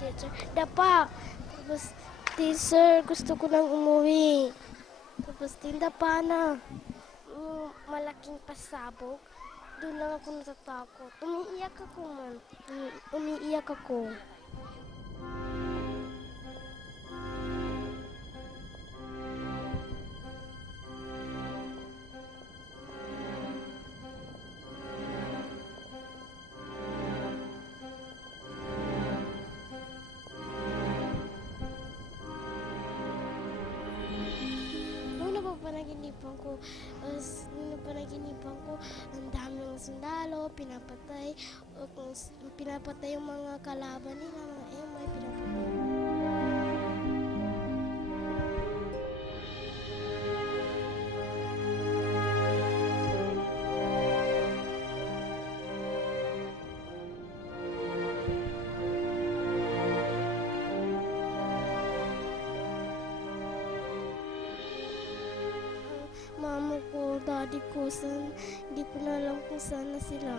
teacher, dapa. Tapos, teacher, gusto ko nang umuwi. Tapos, tindapa na. Malaking pasabog. Doon lang ako natatakot. Umiiyak ako man. Umiiyak ako. Nung napapanaginipan ko, ang daming sundalo, pinapatay, o kung pinapatay yung mga kalaban nila, mga MI, pinapatay. Mama ko, daddy ko, hindi ko na alam kung saan na sila.